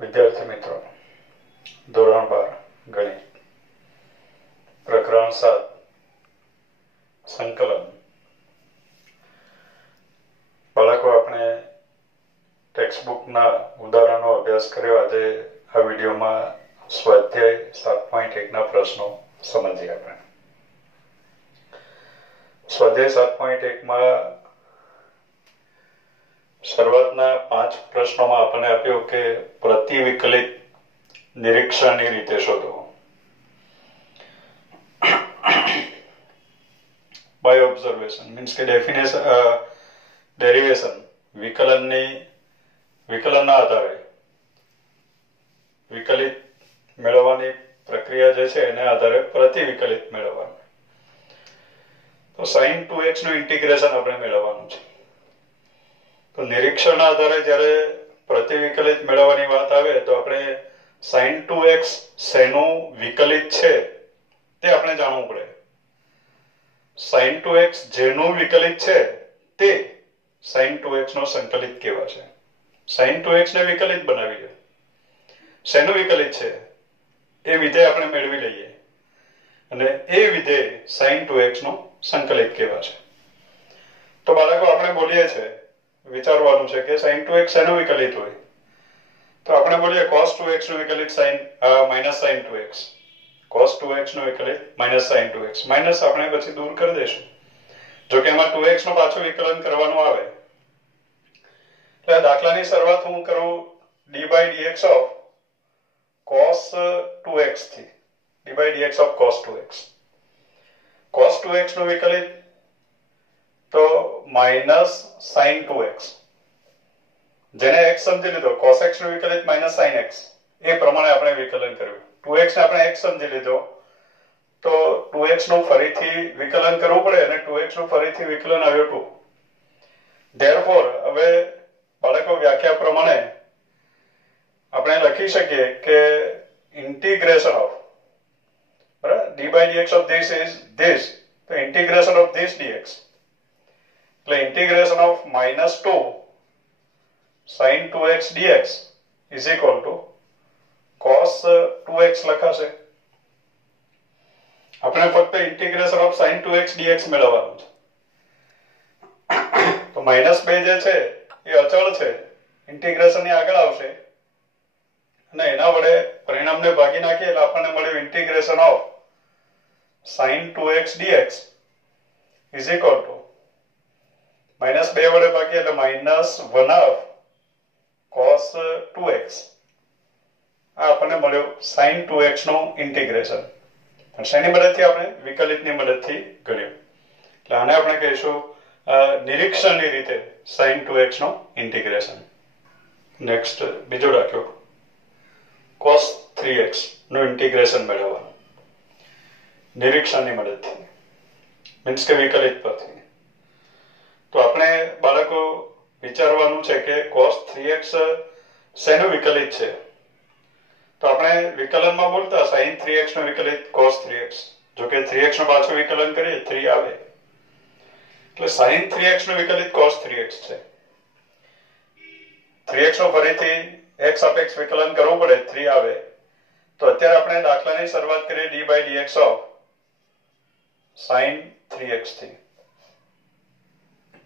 विद्यार्थी मित्रों, धोरण 12 गणित प्रकरण 7 संकलन। बाळको આપણે ટેક્સ્ટબુકના ઉદાહરણો અભ્યાસ કર્યો। આજે આ વિડીયોમાં સ્વાધ્યાય 7.1 ના પ્રશ્નો સમજીએ। આપણે સ્વાધ્યાય 7.1 માં શરૂઆતના 5 પ્રશ્નોમાં આપણને આપ્યું કે પ્રતિવિકલિત નિરીક્ષણની રીતે શોધો। બાય ઓબ્ઝર્વેશન મીન્સ કે ડેરિવેશન વિકલનના આધારે વિકલિત મેળવવાની પ્રક્રિયા જે છે એને આધારે પ્રતિવિકલિત મેળવવાનું। તો sin 2x નું ઇન્ટિગ્રેશન આપણે મેળવવાનું છે। તો નિરીક્ષણના આધારે જ્યારે પ્રતિવિકલિત મેળવવાની વાત આવે તો આપણે sin 2x શેનું વિકલિત છે તે આપણે જાણવું પડે। sin 2x જેનું વિકલિત છે તે sin 2x નો સંકલિત કહેવાશે। sin 2x ને વિકલિત બનાવી દે, શેનું વિકલિત છે એ વિધેય આપણે મેળવી લઈએ અને એ વિધેય sin 2x નો સંકલિત કહેવાશે। તો બાળકો આપણે બોલીએ છે, વિચારવાનું છે કે sin 2x શેનું વિકલિત હોય? તો આપણે બોલીએ cos 2x નું વિકલિત minus sin 2x, cos 2x નું વિકલિત માઇનસ sin 2x। માઇનસ આપણે પછી દૂર કરી દઈશું, જો કે એમાં 2x નું પાછું વિકલન કરવાનું આવે। એટલે દાખલાની શરૂઆત હું કરું d by dx of cos 2x થી, d by dx of cos 2x। cos 2x નું વિકલિત તો માઇનસ sin 2x, જેને x સમજી લીધો, cos x નું વિકલિત માઇનસ sin x, એ પ્રમાણે આપણે વિકલન કર્યું। 2x ને આપણે x સમજી લીધો તો 2x નું ફરીથી વિકલન કરવું પડે અને 2x નું ફરીથી વિકલન આવ્યો 2। ધેરફોર હવે બાળકો વ્યાખ્યા પ્રમાણે આપણે લખી શકીએ કે ઇન્ટિગ્રેશન ઓફ, બરાબર, d by dx of this is this, તો ઇન્ટિગ્રેશન ઓફ this dx એટલે integration of -2 sin 2x dx is equal to cos 2x લખાશે। આપણે ફક્ત integration of sin 2x dx મેળવવાનું છે। તો -2 જે છે એ અચળ છે, ઇન્ટિગ્રેશન ની આગળ આવશે અને એના વડે પરિણામને ભાગી નાખીએ એટલે આપણને મળ્યું integration of sin 2x dx is equal to -2 વડે ભાગીએ એટલે -1/2 cos 2x। આ આપણને મળ્યું sin 2x નું ઇન્ટિગ્રેશન, પણ શેની મદદથી? આપણે વિકલિતની મદદથી ગણ્યું, એટલે આને આપણે કહીશું નિરીક્ષણની રીતે sin 2x નું ઇન્ટિગ્રેશન। નેક્સ્ટ બીજો દાખલો, cos 3x નું ઇન્ટિગ્રેશન મેળવવાનું નિરીક્ષણની મદદથી, મીન્સ કે વિકલિત પરથી। તો આપણે બાળકો વિચારવાનું છે કે cos 3x શેનું વિકલિત છે? તો આપણે વિકલનમાં બોલતા sin 3x નું વિકલિત cos 3x, જો કે 3x નું પાછું વિકલન કરીએ 3 આવે, એટલે sin 3x નું વિકલિત cos 3x છે। 3x નું ફરીથી x સાપેક્ષ વિકલન કરવું પડે, 3 આવે। તો અત્યારે આપણે દાખલાની શરૂઆત કરીએ d by dx of sin 3x થી।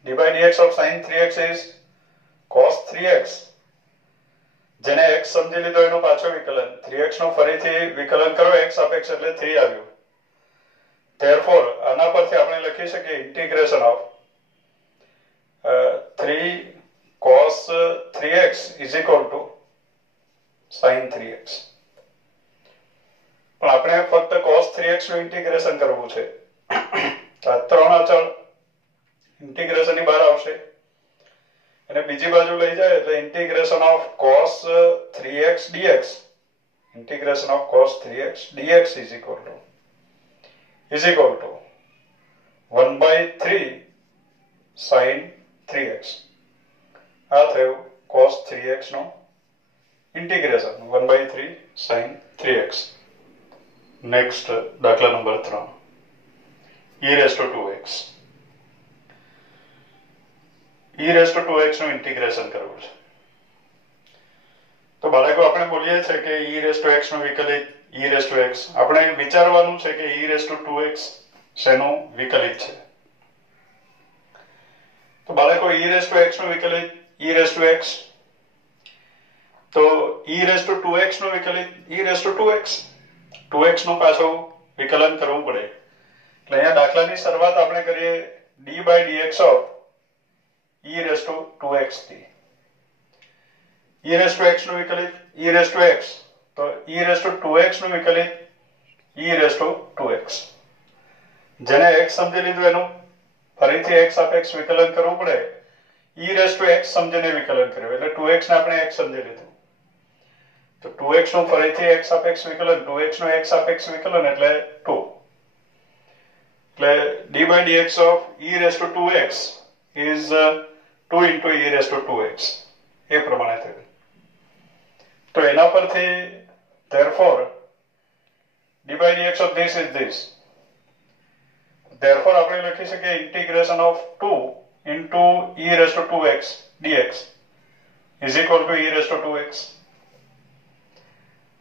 d by dx of sin 3x is cos 3x, જેને x સમજી લીધો એનું પાછું વિકલન, 3x નું ફરીથી વિકલન કરો x સાપેક્ષ એટલે 3 આવ્યું। ધેરફોર આના પરથી આપણે લખી શકીએ integration of 3 cos 3x is equal to sin 3x। પણ આપણે ફક્ત cos 3x નું ઇન્ટિગ્રેશન કરવું છે, આ ત્રણ અચળ ઇન્ટિગ્રેશન ની બહાર આવશે અને બીજી બાજુ લઈ જાય એટલે integration of cos 3x dx, integration of cos 3x dx is equal to 1/3 sin 3x। આ થયું cos 3x નું ઇન્ટિગ્રેશન, 1/3 sin 3x। નેક્સ્ટ દાખલા number 3, e raised to 2x, e raised to 2x નું ઇન્ટિગ્રેશન કરવું છે। તો બાળકો આપણે બોલીએ છીએ કે e રેસ ટુ x નું વિકલિત e રેસ ટુ x, આપણે વિચારવાનું છે કે e રેસ ટુ 2x શેનું વિકલિત છે. તો બાળકો e રેસ ટુ x નું વિકલિત e રેસ ટુ x, તો e રેસ ટુ 2x નું વિકલિત e raise to 2x, 2x નું પાછું વિકલન કરવું પડે. એટલે અહીંયા દાખલાની શરૂઆત આપણે કરીએ d by dx of e raise to 2x થી. e રેસ ટુ x નું વિકલિત e રેસ ટુ x, તો e રેસ ટુ 2x નું વિકલિત e રેસ ટુ 2x. જેને x સમજી લીધું એનું ફરીથી x સાપેક્ષ વિકલન કરવું પડે. e રેસ ટુ x સમજીને વિકલન કર્યું એટલે 2x ને આપણે x સમજી લીધું, તો 2x નું ફરીથી x સાપેક્ષ વિકલન, 2x નું x સાપેક્ષ વિકલન એટલે 2. એટલે d by dx of e raise to 2x is 2 into e raise to 2x એ પ્રમાણે થયું. તો એના પરથી therefore d by dx of this is this. therefore આપણે લખી શકીએ integration of 2 into e raise to 2x dx is equal to e raise to 2x.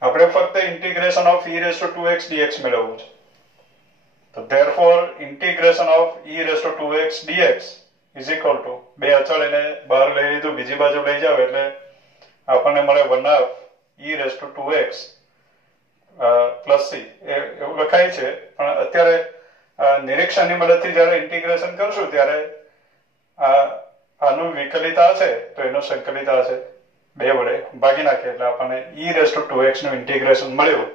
આપણે ફક્ત integration of e raise to 2x dx મેળવવું છે. તો therefore integration of e raise to 2x dx is equal to, બે અચળ એને બહાર લઈ લીધું, બીજી બાજુ લઈ જાવ એટલે આપણને મળે 1/2 e raise to 2x plus c. એવું લખાય છે, પણ અત્યારે નિરીક્ષણની મદદથી જ્યારે ઇન્ટિગ્રેશન કરશું ત્યારે આનું વિકલિત આ છે તો એનું સંકલિત આ છે, બે વડે ભાગી નાખીએ એટલે આપણને e રેસ ટુ 2x નું ઇન્ટિગ્રેશન મળ્યું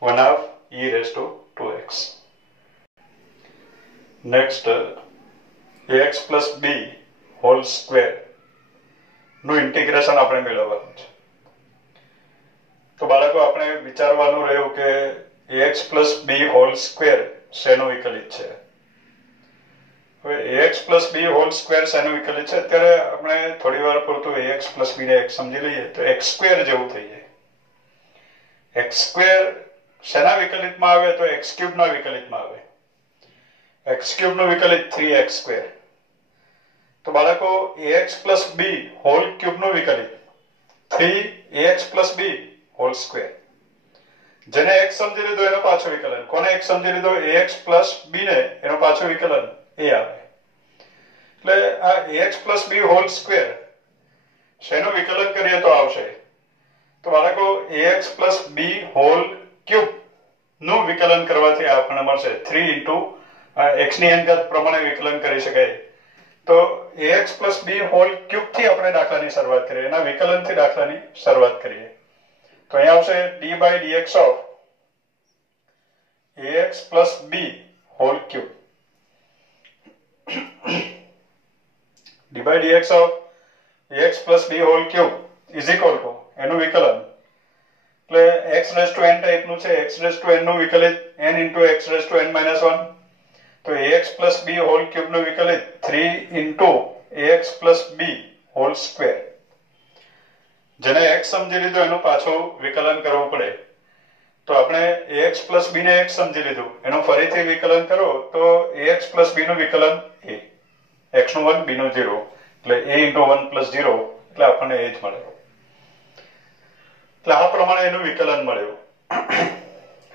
1/2 e raise to 2x. Next ax plus b whole square નું ઇન્ટિગ્રેશન આપણે મેળવવાનું છે. તો બાળકો આપણે વિચારવાનું રહ્યું કે ax plus b whole square શેનું વિકલિત છે. હવે ax plus b whole square શેનું વિકલિત છે, અત્યારે આપણે થોડી વાર પૂરતું ax પ્લસ b ને x સમજી લઈએ તો x સ્ક્વેર જેવું થઈ જાય. x સ્ક્વેર શેના વિકલિતમાં આવે તો x ક્યુબ ના વિકલિતમાં આવે. x ક્યુબ નું વિકલિત 3x સ્ક્વેર. તો બાળકો ax plus b whole cube નું વિકલિત 3ax plus b whole square. જેને x સમજી લીધો એનો પાછો વિકલન, કોને x સમજી લીધો ax પ્લસ b ને એનો પાછો વિકલન એ આવે. એટલે આ ax plus b whole square શેનું વિકલન કરીએ તો આવશે તો બાળકો ax plus b whole cube નું વિકલન કરવાથી આપણને મળશે 3 into x ની અંગત પ્રમાણે વિકલન કરી શકાય. તો ax plus b whole cube થી આપણે દાખલાની શરૂઆત કરીએ, એના વિકલનથી દાખલાની શરૂઆત કરીએ. તો અહીંયા આવશે d by dx of ax plus b whole cube. d by dx of ax plus b whole cube is equal to એનું વિકલન એટલે x raised to n type નું છે, x raised to n નું વિકલિત n into x raised to n minus 1. તો ax plus b whole cube નું વિકલિત 3 into ax plus b whole square. જેને x સમજી લીધું એનું પાછું વિકલન કરવું પડે. તો આપણે ax plus b ને x સમજી લીધું એનું ફરીથી વિકલન કરો તો ax plus b નું વિકલન a, x નું 1 b નું 0 એટલે a into 1 plus 0 એટલે આપણને a જ મળે. એટલે આ પ્રમાણે એનું વિકલન મળ્યું.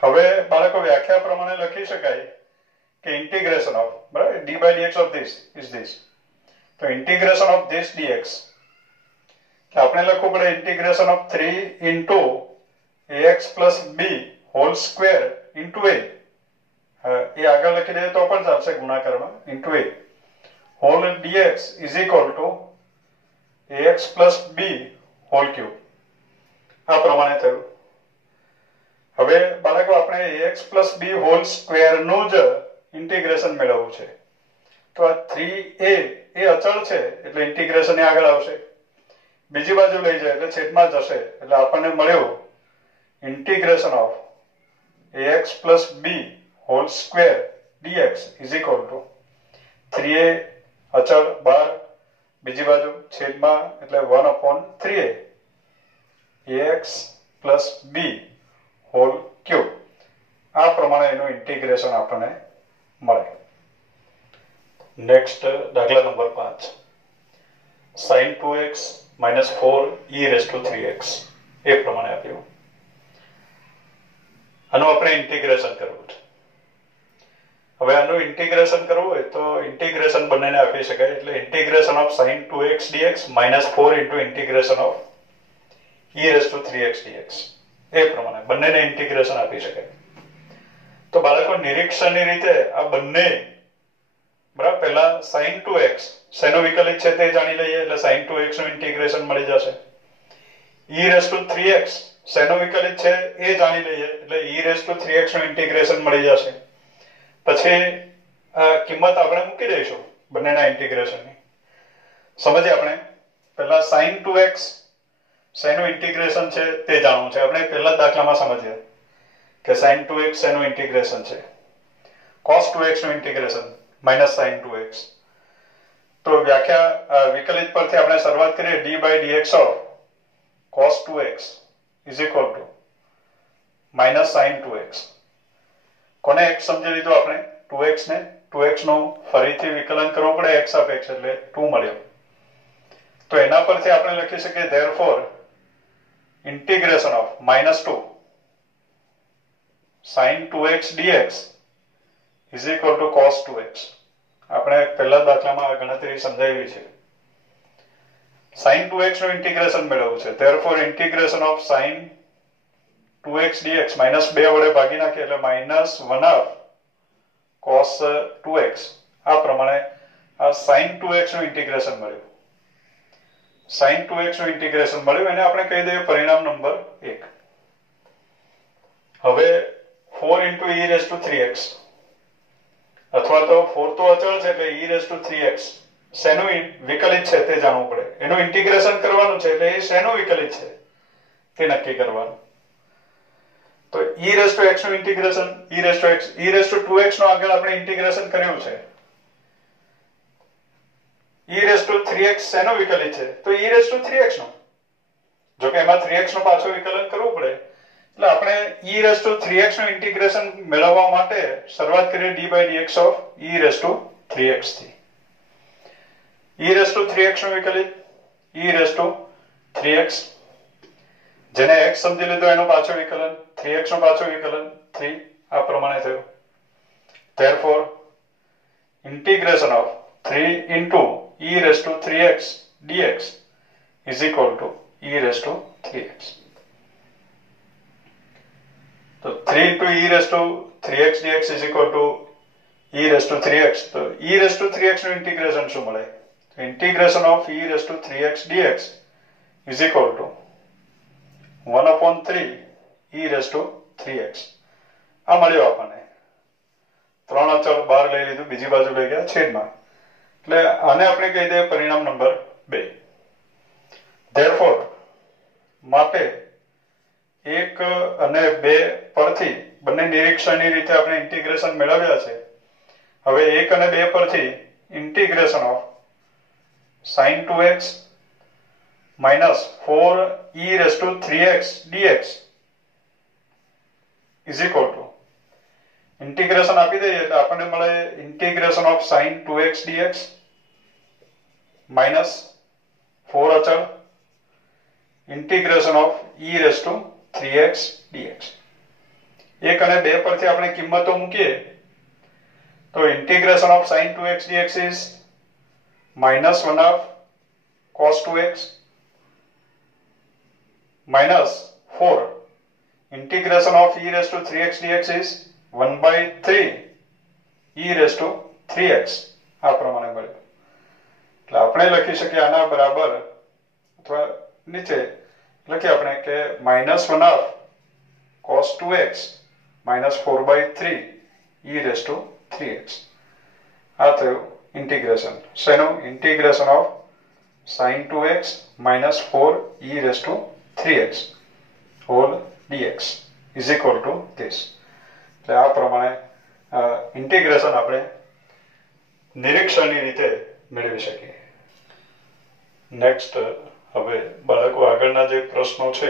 હવે બાળકો વ્યાખ્યા પ્રમાણે લખી શકાય કે integration of, બરાબર, d by dx of this is this. તો integration of this dx આપણે લખવું પડે integration of 3 into ax plus b whole square into a. એ આગળ લખી દઈએ તો પણ ચાલશે ગુણાકારમાં, into a whole dx is equal to ax plus b whole cube. આ પ્રમાણે થયું. હવે બાળકો આપણે ax plus b whole square નું જ ઇન્ટિગ્રેશન મેળવવું છે. તો આ 3a એ અચળ છે એટલે ઇન્ટિગ્રેશન આગળ આવશે, બીજી બાજુ લઈ જાય એટલે છેદમાં જશે એટલે આપણને મળ્યું integration of ax plus b whole square dx is equal to 3a અચળ બાર, બીજી બાજુ છેદમાં એટલે 1/3a ax plus b whole cube. આ પ્રમાણે એનું ઇન્ટિગ્રેશન આપણને મળે. નેક્સ્ટ દાખલા number 5, sin 2x minus 4 e raised to 3x એ પ્રમાણે આપ્યું. આનું આપણે ઇન્ટિગ્રેશન કરવું છે. હવે આનું ઇન્ટિગ્રેશન કરવું હોય તો ઇન્ટિગ્રેશન બંનેને આપી શકાય. એટલે integration of sin 2x dx -4 into integration of e⁻3x dx એ પ્રમાણે બંનેને ઇન્ટિગ્રેશન આપી શકાય. તો બાળકો નિરીક્ષણની રીતે આ બંને બરાબર પહેલા sin 2x શેનો વિકલિત છે તે જાણી લઈએ. એટલે sin 2x નું ઇન્ટિગ્રેશન મળી જશે. e⁻3x શેનો વિકલિત છે એ જાણી લઈએ. એટલે e⁻3x નું ઇન્ટિગ્રેશન મળી જશે. પછી કિંમત આપણે મૂકી દઈશું બંનેના ઇન્ટિગ્રેશનની. સમજીએ આપણે પહેલા sin 2x શેનું ઇન્ટિગ્રેશન છે તે જાણવું છે. આપણે પહેલા દાખલામાં સમજીએ કે sin 2x શેનું ઇન્ટિગ્રેશન છે. cos 2x નું ઇન્ટિગ્રેશન -sin 2x. તો વ્યાખ્યા વિકલિત પરથી આપણે શરૂઆત કરીએ. d/dx of cos 2x is equal to -sin 2x. કોને x સમજી લીધું આપણે? 2x ને. 2x નું ફરીથી વિકલન કરવું પડે x સાપેક્ષ એટલે 2 મળ્યો. તો એના પરથી આપણે લખી શકીએ therefore integration of -2 sin 2x dx is equal to cos 2x. આપણે પહેલા દાખલામાં ગણતરી સમજાવી છે. sin 2x નું ઇન્ટિગ્રેશન મેળવવું છે. therefore integration of sin 2x dx -2 વડે ભાગી નાખીએ એટલે -1/2 cos 2x. આ પ્રમાણે આ sin 2x નું ઇન્ટિગ્રેશન મળ્યું. sin 2x નું ઇન્ટિગ્રેશન મળ્યું એને આપણે કહી દઈએ પરિણામ નંબર 1. હવે 4 into e⁻3x અથવા તો 4 તો અચળ છે એટલે e⁻3x શેનું વિકલિત છે તે જાણવું પડે. એનું ઇન્ટિગ્રેશન કરવાનું છે એટલે એ શેનું વિકલિત છે તે નક્કી કરવાનું. તો e⁻x નું ઇન્ટિગ્રેશન e⁻2x નું આગળ આપણે ઇન્ટિગ્રેશન કર્યું છે. e⁻3x શેનો વિકલિત છે? તો e⁻3x નું. જો કે એમાં 3x નું પાછું વિકલન કરવું પડે એટલે આપણે e⁻3x નું ઇન્ટિગ્રેશન મેળવવા માટે શરૂઆત કરીએ d/dx of e⁻3x થી. e⁻3x નું વિકલિત e⁻3x જેને x સમજી લીધો એનું પાછું વિકલન 3x નું પાછું વિકલન 3 આ પ્રમાણે થયું. therefore integration of 3 into e⁻3x dx is equal to e⁻3x. તો 3 into e⁻3x dx is equal to e⁻3x. તો e⁻3x નું ઇન્ટિગ્રેશન શું મળે? integration of e⁻3x dx is equal to 1/3 e⁻3x. આ મળ્યો આપણને. 3 અચળ બહાર લઈ લીધું, બીજી બાજુ લઈ ગયા છેદમાં. એટલે આને આપણે કહી દઈએ પરિણામ નંબર 2. therefore માટે 1 અને 2 પરથી બંને નિરીક્ષણની રીતે આપણે ઇન્ટિગ્રેશન મેળવ્યા છે. હવે 1 અને 2 પરથી integration of sin 2x -4 e⁻3x dx is equal to integration આપી દઈએ એટલે આપણને મળે integration of sin 2x dx -4 અચળ ઇન્ટિગ્રેશન ઓફ e⁻3x dx. 1 અને 2 પરથી આપણે કિંમતો મૂકીએ તો integration of sin 2x dx is -1/2 cos 2x -4 integration of e⁻3x dx is 1/3 e⁻3x. આ પ્રમાણે મળે. એટલે આપણે લખી શકીએ આના બરાબર અથવા નીચે લખીએ આપણે કે -1/2 cos 2x -4/3 e⁻3x. આ થયું ઇન્ટિગ્રેશન. શેનું? Integration of sin 2x -4 e⁻3x whole dx is equal to this. એટલે આ પ્રમાણે ઇન્ટિગ્રેશન આપણે નિરીક્ષણની રીતે મેળવી શકીએ. નેક્સ્ટ હવે બાળકો આગળના જે પ્રશ્નો છે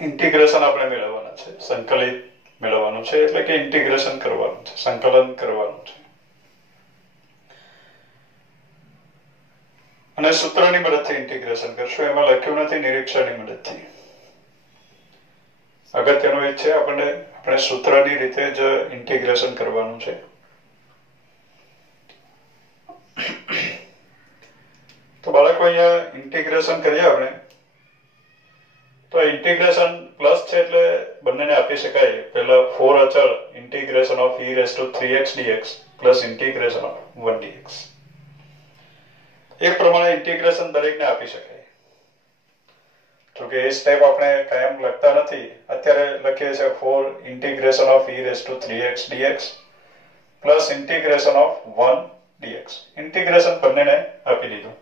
ઇન્ટિગ્રેશન આપણે મેળવવાના છે. સંકલિત મેળવવાનું છે એટલે કે ઇન્ટિગ્રેશન કરવાનું છે, સંકલન કરવાનું છે. અને સૂત્રની મદદથી ઇન્ટિગ્રેશન કરશું. એમાં લખ્યું નથી નિરીક્ષણની મદદથી. અગત્યનું એ છે આપણે સૂત્રની રીતે જ ઇન્ટિગ્રેશન કરવાનું છે. તો બાળકો અહીંયા ઇન્ટિગ્રેશન કરીએ આપણે. તો ઇન્ટિગ્રેશન પ્લસ છે એટલે બંનેને આપી શકાય. પહેલા 4 અચળ integration of e⁻³ dx plus integration of 1 dx. એ પ્રમાણે ઇન્ટિગ્રેશન દરેકને આપી શકાય. તો કે એ સ્ટેપ આપણે કાયમ લખતા નથી. અત્યારે લખીએ છીએ 4 integration of e⁻³ dx plus integration of 1 dx. Integration બંનેને આપી દીધું.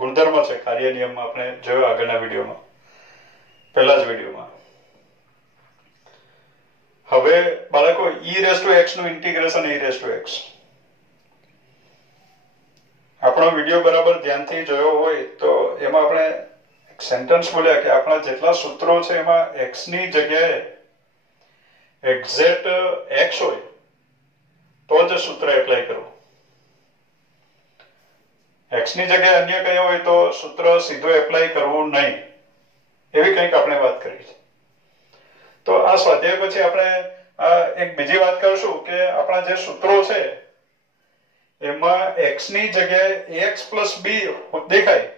ગુણધર્મ છે કાર્ય નિયમમાં આપણે જોયો આગળના વિડીયોમાં, પહેલા જ વિડીયોમાં. હવે બાળકો e⁻x નું ઇન્ટિગ્રેશન e⁻x. આપણો વિડીયો બરાબર ધ્યાનથી જોયો હોય તો એમાં આપણે એક સેન્ટેન્સ બોલ્યા કે આપણા જેટલા સૂત્રો છે એમાં x ની જગ્યાએ એક્ઝેક્ટ x હોય તો જ સૂત્ર એપ્લાય કરવું. x ની જગ્યાએ અન્ય કંઈ હોય તો સૂત્ર સીધું એપ્લાય કરવું નહીં. એવી કંઈક આપણે વાત કરી છે. તો આ સ્વાધ્યાય પછી આપણે એક બીજી વાત કરશું કે આપણા જે સૂત્રો છે એમાં x ની જગ્યાએ ax પ્લસ b દેખાય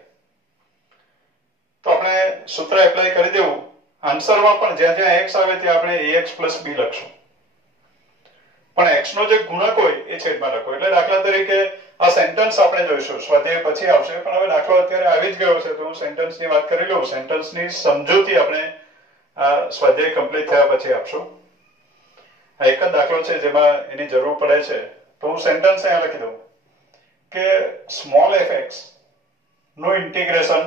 તો આપણે સૂત્ર એપ્લાય કરી દેવું. આન્સરમાં પણ જ્યાં જ્યાં x આવે ત્યાં આપણે ax પ્લસ b લખશું. પણ x નો જે ગુણક હોય એ છેદમાં લખો. એટલે દાખલા તરીકે આ સેન્ટેન્સ આપણે જોઈશું, સ્વાધ્યાય પછી આવશે, પણ હવે દાખલો અત્યારે આવી જ ગયો છે તો હું સેન્ટેન્સની વાત કરી લઉં. સેન્ટેન્સની સમજૂતી આપણે આ સ્વાધ્યાય કમ્પ્લીટ થયા પછી આપશું. આ એક જ દાખલો છે જેમાં એની જરૂર પડે છે. તો હું સેન્ટેન્સ અહીંયા લખી દઉં કે સ્મોલ fx નું ઇન્ટિગ્રેશન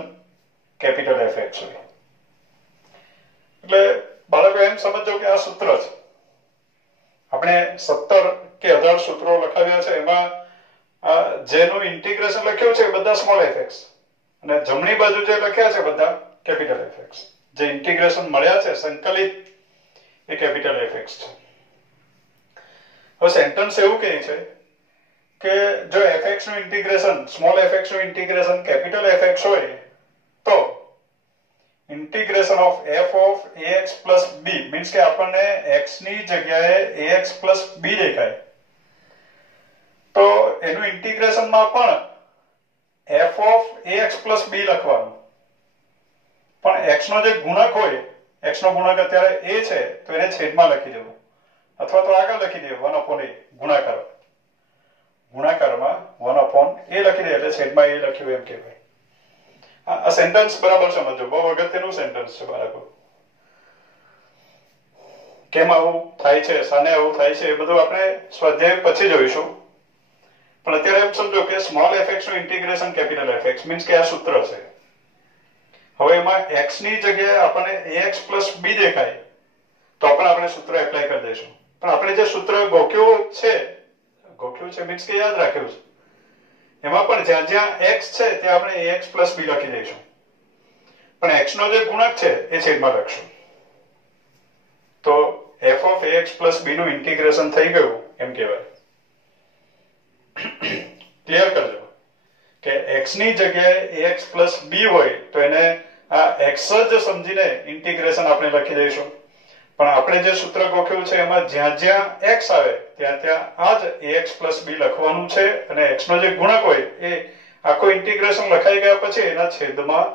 કેપિટલ fx હોય. એટલે બાળકો એમ સમજો કે આ સૂત્ર છે. આપણે 17 કે 18 સૂત્રો લખાવ્યા છે. એમાં જેનું ઇન્ટિગ્રેશન લખ્યું છે બધા સ્મોલ fx અને જમણી બાજુ જે લખ્યા છે બધા કેપિટલ fx. જે ઇન્ટિગ્રેશન મળ્યા છે સંકલિત એ કેપિટલ fx છે. હવે સેન્ટેન્સ એવું કહે છે કે જો fx નું ઇન્ટિગ્રેશન સ્મોલ fx નું ઇન્ટિગ્રેશન કેપિટલ fx હોય તો integration of f of ax plus b means કે આપણને x ની જગ્યાએ ax પ્લસ b દેખાય તો એનું ઇન્ટિગ્રેશનમાં પણ f of ax plus b લખવાનું. પણ x નો જે ગુણક હોય, x નો ગુણક અત્યારે a છે તો એને છેદમાં લખી દેવું અથવા તો આગળ લખી દેવું 1/a ગુણાકાર. ગુણાકારમાં 1/a લખી દે એટલે છેદમાં a લખ્યું એમ કહેવાય. આ સેન્ટેન્સ બરાબર સમજો. બહુ અગત્યનું સેન્ટેન્સ છે બાળકો. કેમ આવું થાય છે, શાને આવું થાય છે એ બધું આપણે સ્વાધ્યાય પછી જોઈશું. પણ અત્યારે એમ સમજો કે સ્મોલ fx નું ઇન્ટિગ્રેશન કેપિટલ fx મીન્સ કે આ સૂત્ર છે. હવે એમાં x ની જગ્યાએ આપણને ax પ્લસ b દેખાય તો પણ આપણે સૂત્ર એપ્લાય કરી દઈશું. પણ આપણે જે સૂત્ર ગોખ્યું છે મીન્સ કે યાદ રાખ્યું છે એમાં પણ જ્યાં જ્યાં x છે ત્યાં આપણે ax પ્લસ b લખી દઈશું. પણ x નો જે ગુણક છે એ છેદમાં લખશું. તો f of ax plus b નું ઇન્ટિગ્રેશન થઈ ગયું એમ કહેવાય. ક્લિયર કરજો કે x ની જગ્યાએ ax પ્લસ b હોય તો એને આ x જ સમજીને ઇન્ટિગ્રેશન આપણે લખી દઈશું. પણ આપણે જે સૂત્ર ગોખ્યું છે એમાં જ્યાં જ્યાં x આવે ત્યાં ત્યાં આ જ ax પ્લસ b લખવાનું છે અને x નો જે ગુણક હોય એ આખું ઇન્ટિગ્રેશન લખાઈ ગયા પછી એના છેદમાં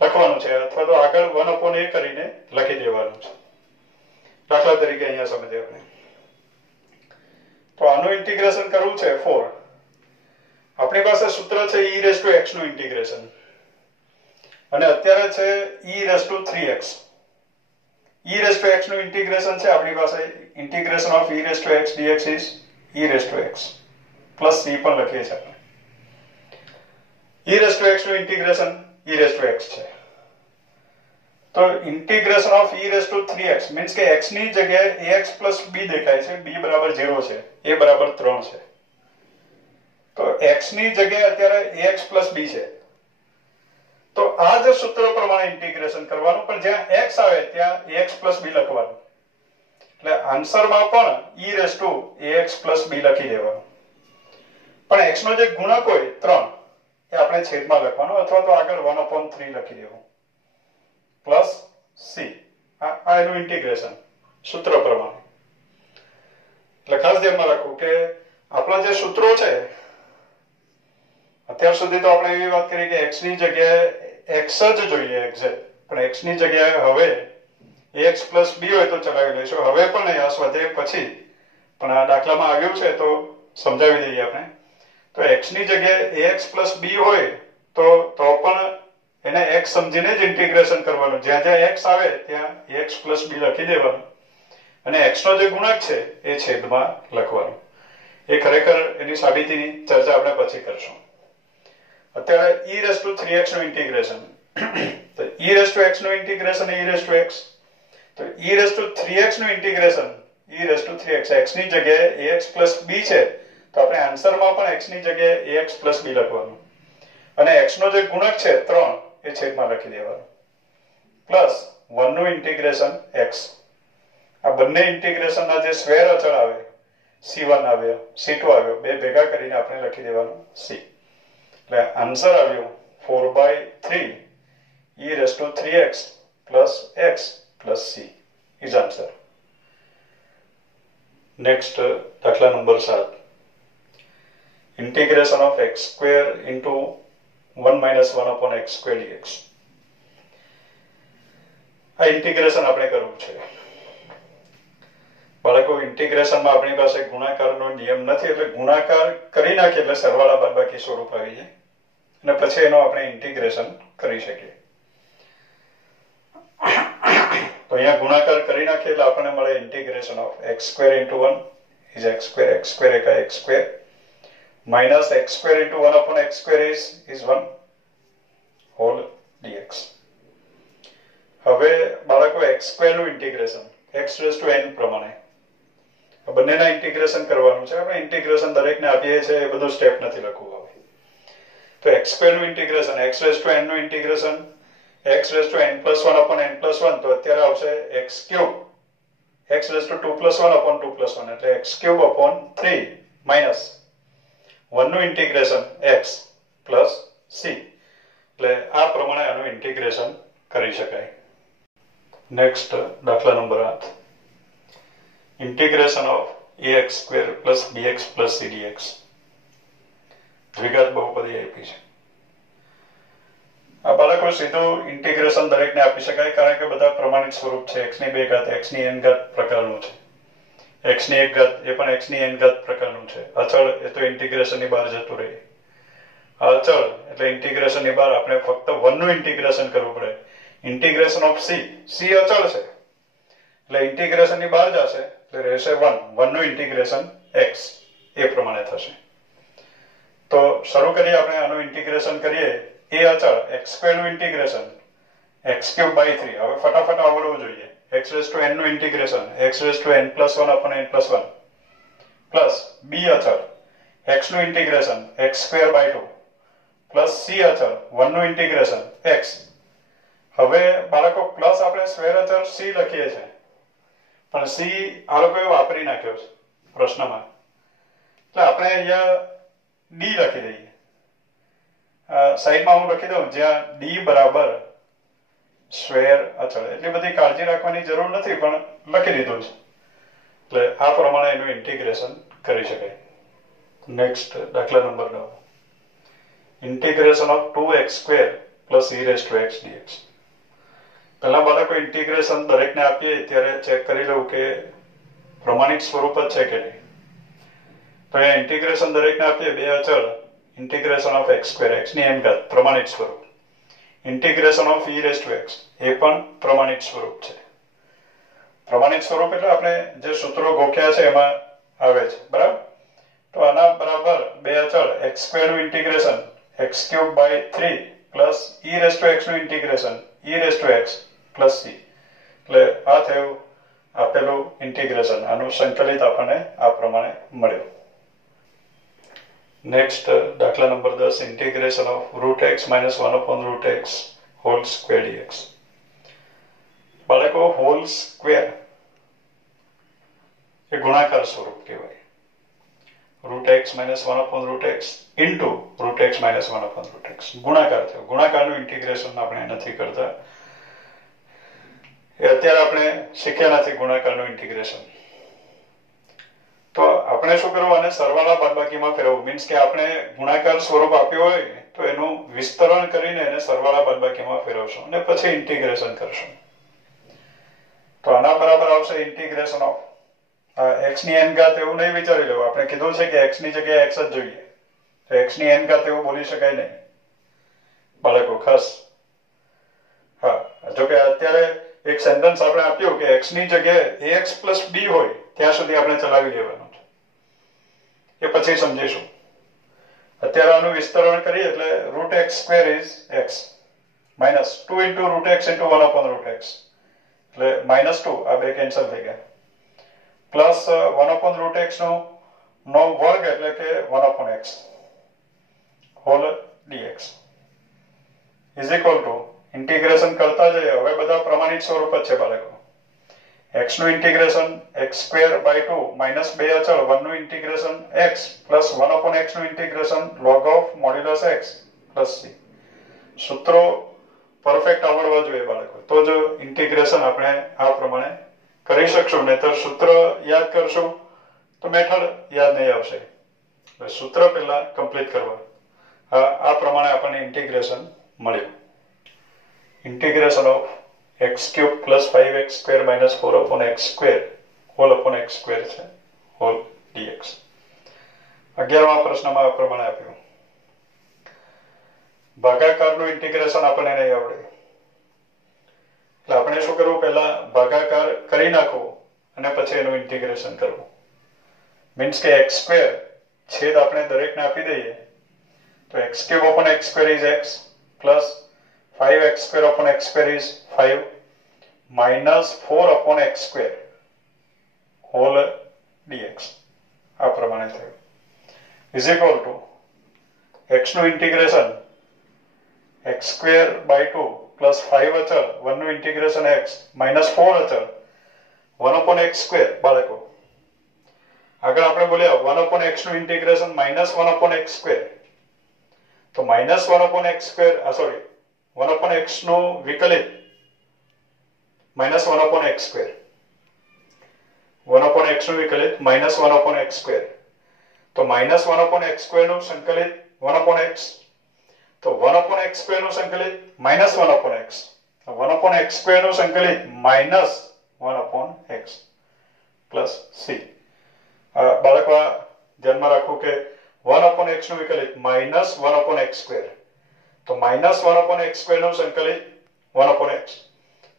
લખવાનું છે અથવા તો આગળ 1/a કરીને લખી દેવાનું છે. દાખલા તરીકે અહીંયા સમજીએ આપણે. તો આનું ઇન્ટિગ્રેશન કરવું છે 4. આપણી પાસે સૂત્ર છે e⁻x નું ઇન્ટિગ્રેશન અને અત્યારે છે e⁻3x. e⁻x નું ઇન્ટિગ્રેશન છે આપણી પાસે integration of e⁻x dx is e⁻x plus c પણ લખીએ છીએ આપણે. e⁻x નું ઇન્ટિગ્રેશન e⁻x છે. તો ઇન્ટિગ્રેશન ઓફ e⁻3x મીન્સ કે x ની જગ્યાએ ax પ્લસ b દેખાય છે. b બરાબર 0 છે, a બરાબર 3 છે. તો x ની જગ્યાએ અત્યારે ax પ્લસ b છે. તો આ જ સૂત્ર પ્રમાણે ઇન્ટિગ્રેશન કરવાનું, પણ જ્યાં x આવે ત્યાં ax પ્લસ b લખવાનું. એટલે આન્સરમાં પણ e⁻ax પ્લસ b લખી દેવાનું. પણ x નો જે ગુણક હોય 3 એ આપણે છેદમાં લખવાનો અથવા તો આગળ 1/3 લખી દેવું પ્લસ c આ એનું ઇન્ટિગ્રેશન સૂત્ર પ્રમાણે. એટલે ખાસ ધ્યાનમાં રાખવું કે આપણા જે સૂત્રો છે અત્યાર સુધી તો આપણે એવી વાત કરી કે x ની જગ્યાએ x જ જોઈએ એક્ઝેક્ટ, પણ x ની જગ્યાએ હવે ax + b હોય તો ચલાવી લઈશું. હવે પણ નહીં, આ સ્વાધ્યાય પછી પણ આ દાખલામાં આવ્યું છે તો સમજાવી દઈએ આપણે. તો x ની જગ્યાએ ax + b હોય તો પણ એને x સમજીને જ ઇન્ટિગ્રેશન કરવાનું. જ્યાં જ્યાં x આવે ત્યાં ax + b લખી દેવાનું અને x નો જે ગુણક છે એ છેદમાં લખવાનું. એ ખરેખર એની સાબિતીની ચર્ચા આપણે પછી કરશું. અત્યારે e⁻3x નું ઇન્ટિગ્રેશન. તો e⁻x નું ઇન્ટિગ્રેશન e⁻x, તો e⁻3x નું ઇન્ટિગ્રેશન e⁻3x, x ની જગ્યાએ ax + b છે તો આપણે આન્સરમાં પણ x ની જગ્યાએ ax + b લખવાનું અને x નો જે ગુણક છે 3 એ છેદમાં લખી દેવાનું પ્લસ 1 નું ઇન્ટિગ્રેશન x. આ બંને ઇન્ટિગ્રેશનના જે સ્ક્વેર અચળ આવે c1 આવ્યો c2 આવ્યો બે ભેગા કરીને આપણે લખી દેવાનું c. એટલે આન્સર આવ્યો 4/3 e⁻3x + x + c is answer. Next, દાખલા number 7. Integration of x² into 1 - 1/x² dx. આ ઇન્ટિગ્રેશન આપણે કરવું છે. બાળકો, ઇન્ટિગ્રેશનમાં આપણી પાસે ગુણાકારનો નિયમ નથી, એટલે ગુણાકાર કરી નાખીએ એટલે સરવાળા બાદબાકી સ્વરૂપ આવી જાય અને પછી એનો આપણે ઇન્ટિગ્રેશન કરી શકીએ. તો અહીંયા ગુણાકાર કરી નાખીએ એટલે આપણને મળે integration of x² into 1 is x², x² એકા x² minus x² into 1/x² is 1 whole dx. હવે બાળકો x² નું ઇન્ટિગ્રેશન x⁻n પ્રમાણે બંનેના ઇન્ટિગ્રેશન કરવાનું છે. આપણે ઇન્ટિગ્રેશન દરેકને આપીએ છીએ, એ બધું સ્ટેપ નથી લખવું હવે. તો x² નું ઇન્ટિગ્રેશન x⁻n નું ઇન્ટિગ્રેશન x⁻n + 1/n+1 તો અત્યારે આવશે x³ x⁻2 + 1/2+1 એટલે x³ minus 1 નું ઇન્ટિગ્રેશન x + c. એટલે આ પ્રમાણે આનું ઇન્ટિગ્રેશન કરી શકાય. નેક્સ્ટ દાખલા number 8. Integration of ax² + bx + c dx. દ્વિઘાત બહુપદી આપી છે. આ બાળકો સીધું ઇન્ટિગ્રેશન દરેકને આપી શકાય કારણ કે બધા પ્રમાણિત સ્વરૂપ છે. x ની 2 ઘાત x ની n ઘાત પ્રકારનું છે, x ની 1 ઘાત એ પણ x ની n ઘાત પ્રકારનું છે. અચળ એ તો ઇન્ટિગ્રેશનની બહાર જતું રહે. અચળ એટલે ઇન્ટિગ્રેશનની બહાર આપણે ફક્ત 1 નું ઇન્ટિગ્રેશન કરવું પડે. ઇન્ટિગ્રેશન ઓફ c અચળ છે એટલે ઇન્ટિગ્રેશનની બહાર જશે એટલે રહેશે 1 નું ઇન્ટિગ્રેશન x એ પ્રમાણે થશે. તો શરૂ કરીએ આપણે આનું ઇન્ટિગ્રેશન કરીએ. એ અચળ x² નું ઇન્ટિગ્રેશન x³/3. હવે ફટાફટ આવડવું જોઈએ. x⁻n નું integration x⁻n + 1/n+1 plus b અચળ x નું ઇન્ટિગ્રેશન x²/2 પ્લસ c અચળ 1 નું ઇન્ટિગ્રેશન x. હવે બાળકો પ્લસ આપણે સ્ક્વેર અચળ c લખીએ છીએ પણ c આ લોકોએ વાપરી નાખ્યો છે પ્રશ્નમાં, એટલે આપણે અહીંયા d લખી દઈએ. સાઈડમાં હું લખી દઉં જ્યાં d બરાબર સ્ક્વેર અચળ. એટલી બધી કાળજી રાખવાની જરૂર નથી પણ લખી દીધું છે એટલે આ પ્રમાણે એનું ઇન્ટિગ્રેશન કરી શકાય. નેક્સ્ટ દાખલા number 9. Integration of 2x² + e⁻x dx. પહેલા બાળકો ઇન્ટિગ્રેશન દરેકને આપીએ ત્યારે ચેક કરી લઉં કે પ્રમાણિત સ્વરૂપ જ છે કે નહીં. તો અહીંયા ઇન્ટિગ્રેશન દરેકને આપીએ બે અચળ ઇન્ટિગ્રેશન ઓફ x² x ની n ઘાત પ્રમાણિત સ્વરૂપ, ઇન્ટિગ્રેશન ઓફ e⁻x એ પણ પ્રમાણિત સ્વરૂપ છે. પ્રમાણિત સ્વરૂપ એટલે આપણે જે સૂત્રો ગોખ્યા છે એમાં આવે છે, બરાબર. તો આના બરાબર બે અચળ x² નું ઇન્ટિગ્રેશન x³/3 પ્લસ e⁻x નું ઇન્ટિગ્રેશન e⁻x + c. એટલે આ થયું આપેલું ઇન્ટિગ્રેશન. આનું સંકલિત આપણને આ પ્રમાણે મળ્યું. નેક્સ્ટ દાખલા number 10. Integration of √x - 1/√x whole square dx. બાળકો હોલ સ્ક્વેર એ ગુણાકાર સ્વરૂપ કહેવાય. Root x minus 1 upon root x into root x minus 1 upon root x ગુણાકાર થયો. ગુણાકારનું ઇન્ટિગ્રેશન આપણે નથી કરતા, એ અત્યારે આપણે શીખ્યા નથી ગુણાકારનું ઇન્ટિગ્રેશન. તો આપણે શું કરવું, અને સરવાળા બાદબાકીમાં ફેરવવું. મીન્સ કે આપણે ગુણાકાર સ્વરૂપ આપ્યો હોય તો એનું વિસ્તરણ કરીને એને સરવાળા બાદબાકીમાં ફેરવશું અને પછી ઇન્ટિગ્રેશન કરશું. તો આના બરાબર આવશે ઇન્ટિગ્રેશન ઓફ x ની n ઘાત. એવું નહીં વિચારી લેવું, આપણે કીધું છે કે x ની જગ્યાએ x જ જોઈએ, તો x ની n ઘાત એવું બોલી શકાય નહીં બાળકો, ખાસ. હા, જો કે અત્યારે એક સેન્ટેન્સ આપણે આપ્યું કે x ની જગ્યાએ ax પ્લસ b હોય ત્યાં સુધી આપણે ચલાવી લેવાનું છે, એ પછી સમજીશું. અત્યારે આનું વિસ્તરણ કરીએ એટલે root x square is x minus 2 into root x into 1 upon root x એટલે -2, આ બે કેન્સલ થઈ ગયા, પ્લસ 1 અપોન રૂટ એક્સ નો વર્ગ એટલે કે 1 upon x whole dx is equal to integration કરતા જઈએ. હવે બધા પ્રમાણિત સ્વરૂપ જ છે બાળકો. x નું integration x square by 2 minus 2 અચળ 1 નું integration x plus 1 upon x નું integration log of modulus x plus c. સૂત્રો પરફેક્ટ આવડવા જોઈએ બાળકો, તો જ ઇન્ટિગ્રેશન આપણે આ પ્રમાણે કરી શકશું. નહીતર સૂત્ર યાદ કરશું તો મેથડ યાદ નહીં આવશે. સૂત્ર પહેલા કમ્પ્લીટ કરવા. આ પ્રમાણે આપણને ઇન્ટિગ્રેશન મળ્યું. Integration of x cube plus 5x square minus 4 upon x square whole upon x square છે હોલ dx. 11મા પ્રશ્નમાં આ પ્રમાણે આપ્યું. ભાગાકારનું ઇન્ટિગ્રેશન આપણને નહીં આવડે, એટલે આપણે શું કરવું, પહેલા ભાગાકાર કરી નાખવો અને પછી એનું ઇન્ટિગ્રેશન કરવું. મીન્સ કે x સ્ક્વેર છેદ આપણે દરેકને આપી દઈએ તો x cube upon x square is x plus 5x square upon x square is 5 minus 4 upon x square whole dx. આ પ્રમાણે થયું is equal to x નું integration x square by 2 plus 5 અચળ 1 નું ઇન્ટિગ્રેશન x minus 4 અચળ 1 upon x square. બાળકો આગળ આપણે બોલ્યા 1 upon x નું integration minus 1 upon x square, તો minus 1 upon x square sorry 1 upon x નો વિકલિત minus 1 upon x square, 1 upon x નો વિકલિત minus 1 upon x square, તો minus 1 upon x square નું સંકલિત 1 upon x, તો 1 upon x square નું સંકલિત minus 1 upon x, 1 upon x square નું સંકલિત minus 1 upon x plus c. બાળકો ધ્યાનમાં રાખવું કે 1 upon x નું વિકલિત minus 1 upon x square, તો minus 1 upon x square નું સંકલિત 1 upon x,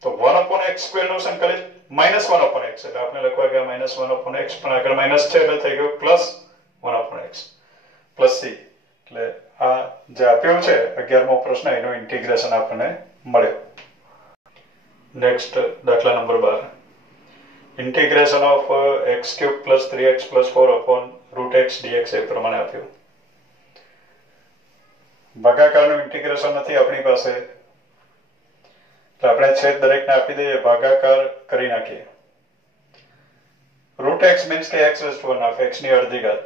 તો 1 upon x square નું સંકલિત minus 1 upon x, એટલે આપણે લખવા ગયા minus 1 upon x, પણ આગળ માઇનસ છે એટલે થઈ ગયું plus 1 upon x plus c. એટલે આ જે આપ્યું છે 11મો પ્રશ્ન, એનું ઇન્ટિગ્રેશન આપણને મળ્યું. નેક્સ્ટ દાખલા number 12. Integration of x cube plus 3x plus 4 upon root x dx એ પ્રમાણે આપ્યું. ભાગાકારનું ઇન્ટિગ્રેશન નથી આપણી પાસે, એટલે આપણે છેદ દરેકને આપી દઈએ, ભાગાકાર કરી નાખીએ. રૂટ એક્સ મીન્સ કે x રેઝ ટુ 1/2, x ની અડધી ઘાત.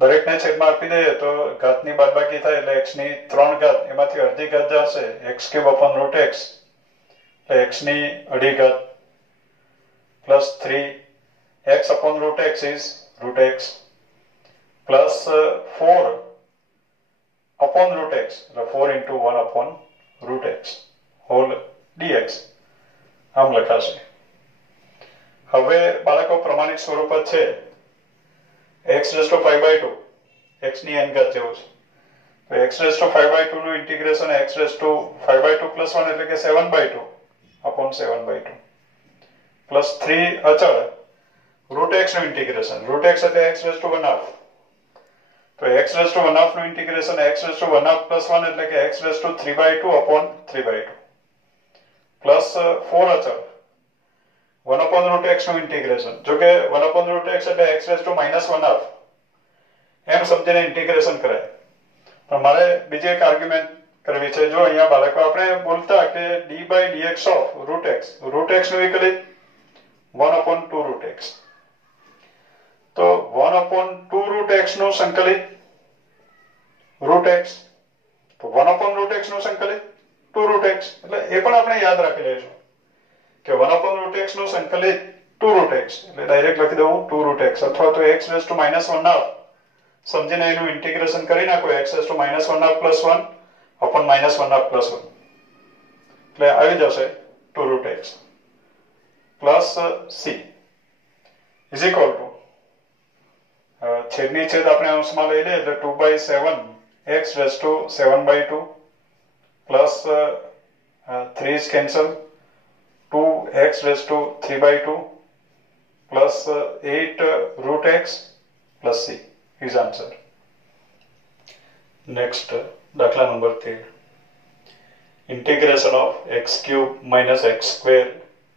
દરેકને છેદમાં આપી દઈએ તો ઘાતની બાદબાકી થાય એટલે x ની 3 ઘાત, એમાંથી અડધી ઘાત જશે x cube upon root x, એટલે x ની અડધી ઘાત plus 3x upon root x is root x plus 4 upon root x, 4 into 1 upon root x whole dx આમ લખાશે. હવે બાળકો પ્રમાણિત સ્વરૂપ જ છે, x raised to 5/2 x ની n ઘાત જેવું છે, તો x raised to 5/2 નું integration x raised to 5/2 plus 1 એટલે કે 7/2 upon 7/2 plus 3 અચળ root x નું ઇન્ટિગ્રેશન, root x એટલે x raised to 1/2, તો x raised to 1/2 નું integration x raised to 1/2 plus 1 એટલે કે x raised to 3/2 upon 3/2 plus 4 અચળ 1 upon root x નું ઇન્ટિગ્રેશન, જો કે 1 upon root x એટલે x raised to -1/2 એમ સમજીને ઇન્ટિગ્રેશન કરાય. પણ મારે બીજી એક આર્ગ્યુમેન્ટ કરવી છે. જો અહીંયા બાળકો આપણે બોલતા કે d by dx of root x નું વિકલિત 1 upon 2 root x, તો તો 1/2 નું સંકલિત √x, તો 1/√x નું સંકલિત 2√x, એટલે એ પણ આપણે યાદ રાખી લઈશું કે 1/√x નું સંકલિત 2√x, એટલે ડાયરેક્ટ લખી દઉં 2√x, અથવા તો x raised to -1/2 સમજીને એનું ઇન્ટિગ્રેશન કરી નાખો, x raised to -1/2 + 1 upon -1/2 + 1, એટલે આવી જશે 2√x plus c is equal to છેદની છેદ આપણે અંશમાં લઈ લઈએ એટલે 2/7 x raised to 7/2 plus 3 is cancel, 2x raised to 3/2 plus 8 √x plus c is answer. Next, દાખલા number 13. Integration of x³ - x²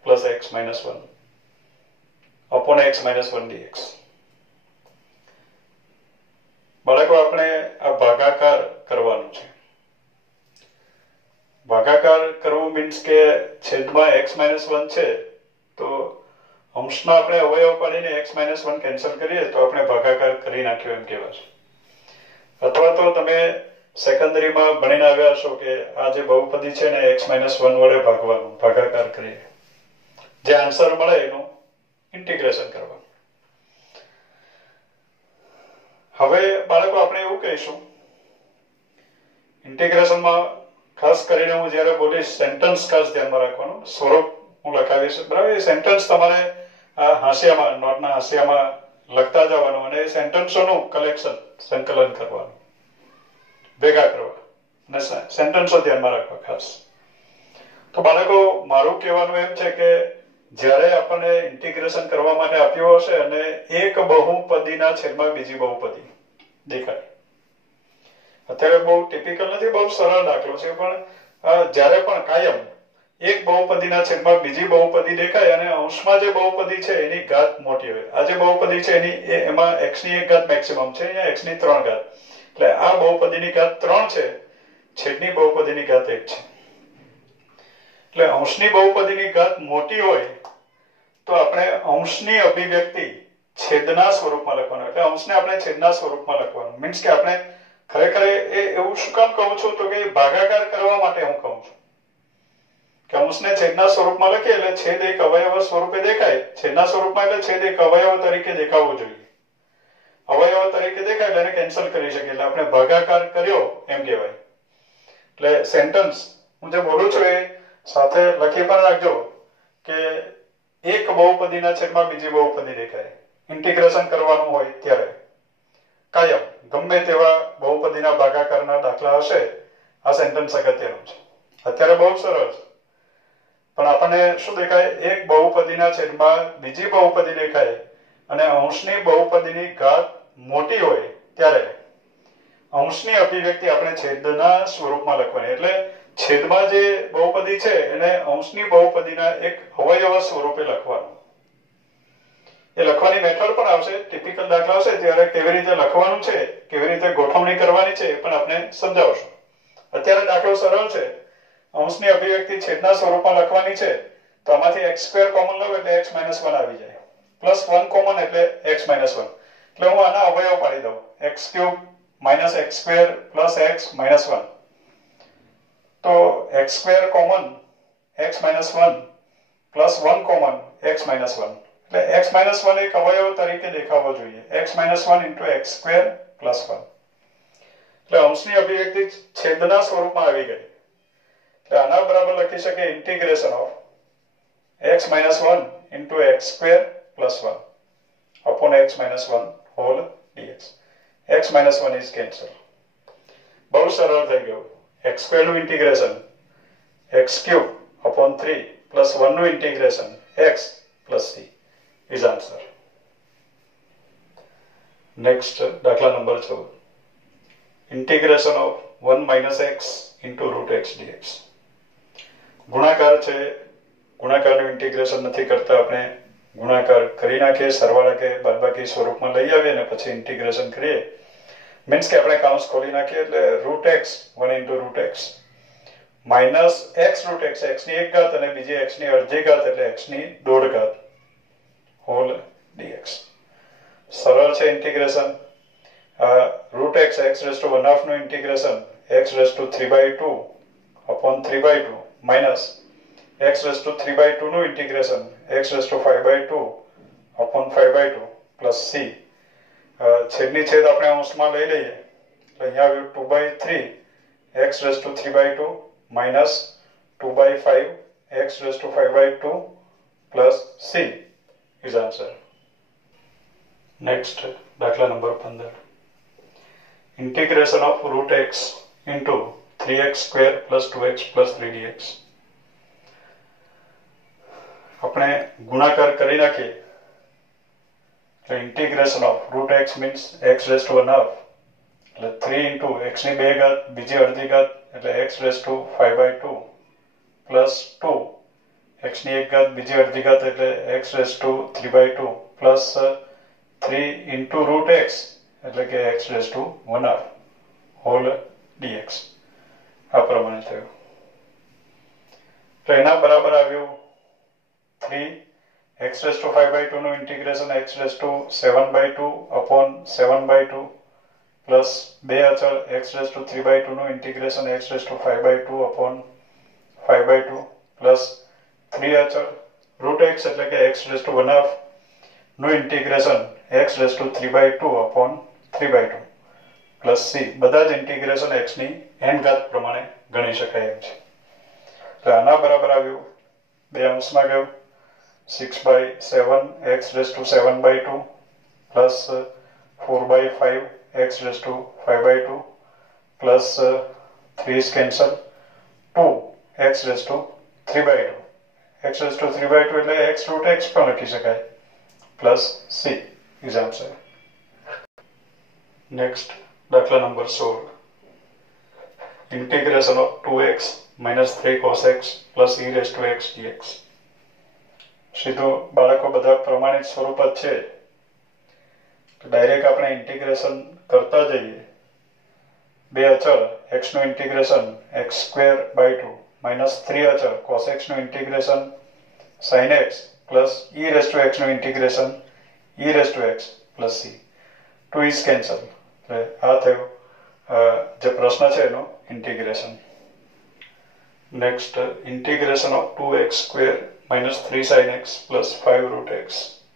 plus x - 1 upon x - 1 dx. બાળકો આપણે આ ભાગાકાર કરવાનું છે. ભાગાકાર કરવું મીન્સ કે છેદમાં x - 1 છે તો અંશમાં આપણે અવયવ પાડીને x - 1 કેન્સલ કરીએ તો આપણે ભાગાકાર કરી નાખ્યો એમ કહેવાય. અથવા તો તમે સેકન્ડરીમાં ભણીને આવ્યા છો કે આ જે બહુપદી છે ને x - 1 વડે ભાગવાનું, ભાગાકાર કરીએ, જે આન્સર મળે એનું ઇન્ટિગ્રેશન કરવાનું. હવે બાળકો આપણે એવું કહીશું, ઇન્ટિગ્રેશનમાં ખાસ કરીને હું જ્યારે બોલીશ સેન્ટેન્સ ખાસ ધ્યાનમાં રાખવાનું, સ્વરૂપ હું લખાવીશ, બરાબર? એ સેન્ટેન્સ તમારે આ હાંસિયામાં, નોટના હાંસિયામાં લખતા જવાનું અને એ સેન્ટેન્સોનું કલેક્શન, સંકલન કરવાનું, ભેગા કરવા અને સેન્ટેન્સો ધ્યાનમાં રાખવા ખાસ. તો બાળકો મારું કહેવાનું એમ છે કે જ્યારે આપણને ઇન્ટિગ્રેશન કરવા માટે આપ્યું હશે અને એક બહુપદીના છેદમાં બીજી બહુપદી દેખાય, અત્યારે બહુ ટિપિકલ નથી, બહુ સરળ દાખલો છે, પણ જ્યારે પણ કાયમ એક બહુપદીના છેદમાં બીજી બહુપદી દેખાય અને અંશમાં જે બહુપદી છે એની ઘાત મોટી હોય, આ જે બહુપદી છે એની એમાં x ની 1 ઘાત મેક્સિમમ છે, અહીંયા x ની 3 ઘાત, એટલે આ બહુપદીની ઘાત 3 છે, છેદની બહુપદીની ઘાત 1 છે. એટલે અંશની બહુપદીની ઘાત મોટી હોય તો આપણે અંશની અભિવ્યક્તિ છેદના સ્વરૂપમાં લખવાનું, એટલે અંશને આપણે છેદના સ્વરૂપમાં લખવાનું. મીન્સ કે આપણે ખરેખર એવું શું કામ કહું છું તો કે ભાગાકાર કરવા માટે હું કહું છું કે અંશને છેદના સ્વરૂપમાં લખીએ એટલે છેદ એક અવયવ સ્વરૂપે દેખાય, છેદના સ્વરૂપમાં એટલે છેદ એક અવયવ તરીકે દેખાવો જોઈએ, અવયવ તરીકે દેખાય એટલે એને કેન્સલ કરી શકીએ, એટલે આપણે ભાગાકાર કર્યો એમ કહેવાય. એટલે સેન્ટેન્સ હું જે બોલું છું એ સાથે લખી પણ રાખજો કે એક બહુપદીના છેદમાં બીજી બહુપદી દેખાય, ઇન્ટિગ્રેશન કરવાનું હોય ત્યારે કાયમ ગમે તેવા બહુપદીના ભાગાકારના દાખલા હશે આ સેન્ટેન્સ અગત્યનું છે. અત્યારે બહુ સરળ છે, પણ આપણને શું દેખાય, એક બહુપદીના છેદમાં બીજી બહુપદી દેખાય અને અંશની બહુપદીની ઘાત મોટી હોય ત્યારે અંશની અભિવ્યક્તિ આપણે છેદના સ્વરૂપમાં લખવાની, એટલે છેદમાં જે બહુપદી છે એને અંશની બહુપદીના એક અવયવ સ્વરૂપે લખવાનું. એ લખવાની મેથડ પણ આવશે, ટિપિકલ દાખલા આવશે ત્યારે કેવી રીતે લખવાનું છે, કેવી રીતે ગોઠવણી કરવાની છે એ પણ આપણે સમજાવશું. અત્યારે દાખલો સરળ છે, અંશની અભિવ્યક્તિ છેદના સ્વરૂપમાં લખવાની છે તો આમાંથી x² કોમન લઉં એટલે x - 1 આવી જાય, પ્લસ 1 કોમન એટલે x - 1, એટલે હું આના અવયવ પાડી દઉં, x³ - x² પ્લસ x - 1, તો x² common x - 1 plus 1 common x - 1, એટલે x - 1 એક અવયવ તરીકે દેખાવો જોઈએ, x - 1 into x² પ્લસ 1, એટલે અંશની અભિવ્યક્તિ છેદના સ્વરૂપમાં આવી ગઈ. એટલે આના બરાબર લખી શકે integration of x - 1 into x² plus 1 upon x - 1 whole dx. x - 1 is cancel. બહુ સરળ થઈ ગયું. x² નું ઇન્ટિગ્રેશન x³ upon 3 plus 1 નું integration x plus c is answer. Next, દાખલા number 14. Integration of 1 minus x into √x dx. ગુણાકાર છે, ગુણાકારનું integration નથી કરતા, આપણે ગુણાકાર કરી નાખીએ, સરવાળા કે બાદબાકી સ્વરૂપમાં લઈ આવીએ અને પછી ઇન્ટિગ્રેશન કરીએ. મીન્સ કે આપણે કાઉન્સ ખોલી નાખીએ એટલે √x 1 into √x minus x √x, x ની 1 ઘાત અને બીજી x ની અડધી ઘાત એટલે x ની 1/2 ઘાત હોલ dx. સરળ છે ઇન્ટિગ્રેશન. રૂટ એક્સ x⁻1/2 નું integration x⁻3/2 upon 3/2 minus x⁻3/2 નું integration x⁵/2 upon 5/2 plus c. છેદની છેદ આપણે અંશમાં લઈ લઈએ તો અહીંયા આવ્યું 2/3 x⁻3/2 minus 2/5 x⁵5/2 plus c is answer. Next, દાખલા number 15. Integration of root x into 3x² plus 2x plus 3dx. આપણે ગુણાકાર કરી નાખીએ તો integration of root x means x⁻1/2 એટલે 3 into x ની 2 ઘાત બીજી અડધી ઘાત એટલે x⁵5/2 plus 2 x ની 1 ઘાત બીજી અડધી ઘાત એટલે x⁻3/2 plus 3 into root x એટલે કે x⁻1/2 whole dx. આ પ્રમાણે થયું. તો એના બરાબર આવ્યું 3 x⁻5/2 નું ઇન્ટિગ્રેશન x⁻7/2 upon 7/2 પ્લસ 2 અચળ x⁻3/2 નું ઇન્ટિગ્રેશન x⁻5/2 upon 5/2 પ્લસ 3 અચળ રૂટ x એટલે કે x⁻1/2 નું integration x⁻3/2 upon 3/2 plus c. બધા જ ઇન્ટિગ્રેશન x ની n ઘાત પ્રમાણે ગણી શકાય એમ છે. તો આના બરાબર આવ્યું બે અંશમાં ગયું 6/7 x⁻7/2 plus 4/5 x⁻5/2 plus 3 cancel 2 x⁻3/2 x⁻3/2 એટલે x√x પણ લખી શકાય plus c is answer. Next, દાખલા number 16. Integration of 2x minus 3 cos x plus e⁻x dx. સીધું બાળકો બધા પ્રમાણિત સ્વરૂપ જ છે તો ડાયરેક્ટ આપણે ઇન્ટિગ્રેશન કરતા જઈએ. બે અચળ x નું ઇન્ટિગ્રેશન x²/2 માઇનસ 3 અચળ cos x નું integration sin x plus e⁻x નું integration e⁻x plus c. 2 is cancel. આ થયું જે પ્રશ્ન છે એનો integration. Next, integration of 2x² minus 3 sin x plus 5 root x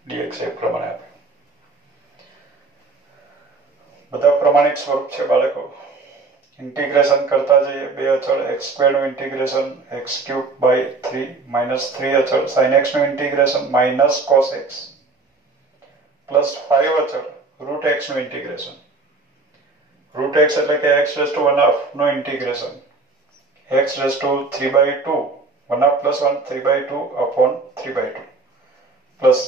dx એ પ્રમાણે આપ્યું. બધા પ્રમાણિત સ્વરૂપ છે બાળકો. ઇન્ટિગ્રેશન કરતા જઈએ બે અચળ x² નું ઇન્ટિગ્રેશન x³/3 માઇનસ 3 અચળ sin x નું integration minus cos x plus 5 અચળ રૂટ x નું ઇન્ટિગ્રેશન. રૂટ x એટલે કે x⁻1/2 નું integration x⁻3/2 1/2 plus 1 3/2 upon 3/2 plus c.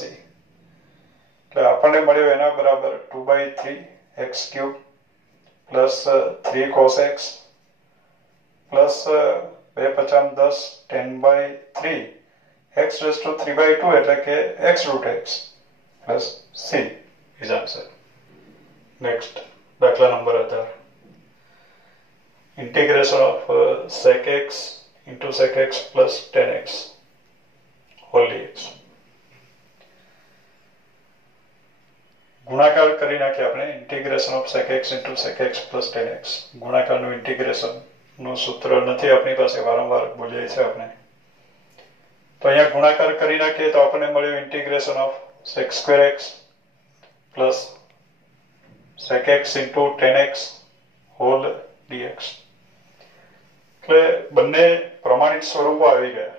એટલે આપણને મળ્યું એના બરાબર 2/3 x³ plus 3 cos x plus 2 × 10 10/3 x⁻3/2 એટલે કે x√x plus c is answer. Next, દાખલા number 18. Integration of sec x into sec x plus 10x whole dx. ગુણાકાર કરી નાખીએ આપણે. Integration of sec x into sec x plus 10x. ગુણાકારનું integration નું સૂત્ર નથી આપણી પાસે, વારંવાર બોલીએ છીએ આપણે. તો અહીંયા ગુણાકાર કરી નાખીએ તો આપણને મળ્યું integration of sec²x plus sec x into 10x whole dx. એટલે બંને પ્રમાણિત સ્વરૂપો આવી ગયા.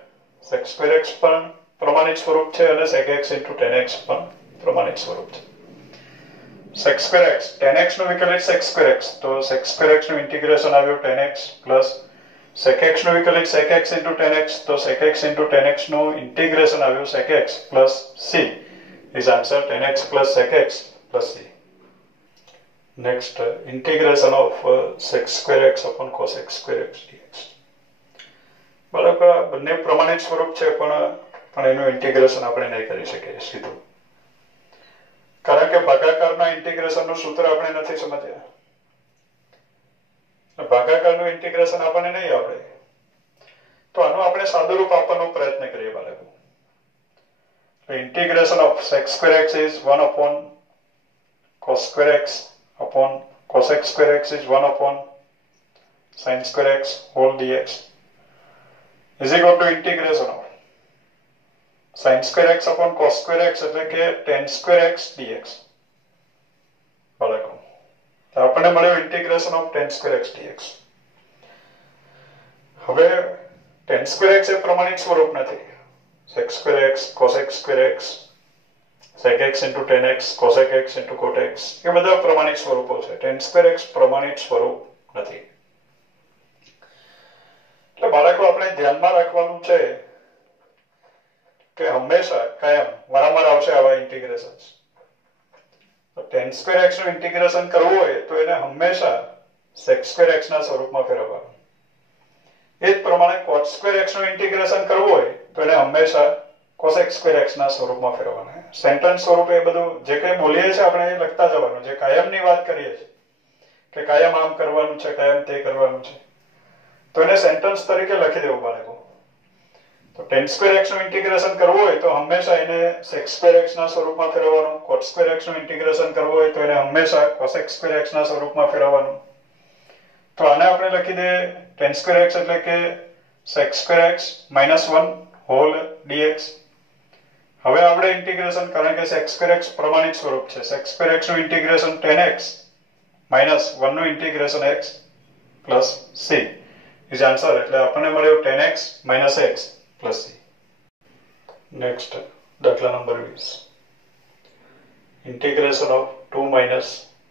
sec²x પણ પ્રમાણિત સ્વરૂપ છે અને sec x into 10x પણ પ્રમાણિત સ્વરૂપ છે. sec²x 10x નું વિકલિત sec²x તો sec²x નું ઇન્ટિગ્રેશન આવ્યું 10x પ્લસ sec x નું વિકલિત sec x into 10x તો sec x into 10x નું ઇન્ટિગ્રેશન આવ્યું sec x plus c is answer. 10x plus sec x plus c. Next, integration of sec²x upon cos x² dx. બાળકો બંને પ્રમાણિત સ્વરૂપ છે પણ એનું ઇન્ટિગ્રેશન આપણે નહીં કરી શકીએ સીધું, કારણ કે ભાગાકારના ઇન્ટિગ્રેશનનું સૂત્ર આપણે નથી સમજ્યા. ભાગાકારનું ઇન્ટિગ્રેશન આપણને નહીં આવડે તો આનું આપણે સાદુરૂપ આપવાનો પ્રયત્ન કરીએ બાળકો. Integration of sec²x is 1 upon cos square x upon cos x square x is 1 upon sin square x whole dx is equal to integration of sin square x upon cos square x એટલે કે tan square x dx બાળકો તો આપણને મળ્યું integration of tan square x dx. હવે tan square x એ પ્રમાણિક સ્વરૂપ નથી. sec square x cos x square x sec x into tan x cosec x into cot x એ બધા પ્રમાણિક સ્વરૂપો છે. tan square x પ્રમાણિક સ્વરૂપ નથી. એટલે બાળકો આપણે ધ્યાનમાં રાખવાનું છે કે હંમેશા કાયમ વારંવાર આવશે આવા ઇન્ટિગ્રેશન્સ. તો tan square x નું ઇન્ટિગ્રેશન કરવું હોય તો એને હંમેશા sec square x ના સ્વરૂપમાં ફેરવવાનું. એ જ પ્રમાણે cot square x નું ઇન્ટિગ્રેશન કરવું હોય તો એને હંમેશા cosec square x ના સ્વરૂપમાં ફેરવવાનું. સેન્ટેન્સ સ્વરૂપે એ બધું જે કંઈ બોલીએ છીએ આપણે એ લખતા જવાનું. જે કાયમની વાત કરીએ છીએ કે કાયમ આમ કરવાનું છે, કાયમ તે કરવાનું છે, તો એને સેન્ટેન્સ તરીકે લખી દેવું બાળકો. તો tan square x નું ઇન્ટિગ્રેશન કરવું હોય તો હંમેશા એને sec square x ના સ્વરૂપમાં ફેરવવાનું. cot square x નું ઇન્ટિગ્રેશન કરવું હોય તો એને હંમેશા cosec square x ના સ્વરૂપમાં ફેરવવાનું. તો આને આપણે લખી દઈએ tan square x એટલે કે sec square x minus 1 whole dx. હવે આપણે ઇન્ટિગ્રેશન કારણ કે sec square x પ્રમાણિક સ્વરૂપ છે. sec square x નું ઇન્ટિગ્રેશન tan x minus 1 નું integration x plus c is answer. એટલે આપણને મળ્યું tan x minus x plus c. Next દાખલા number 20. Integration of 2 minus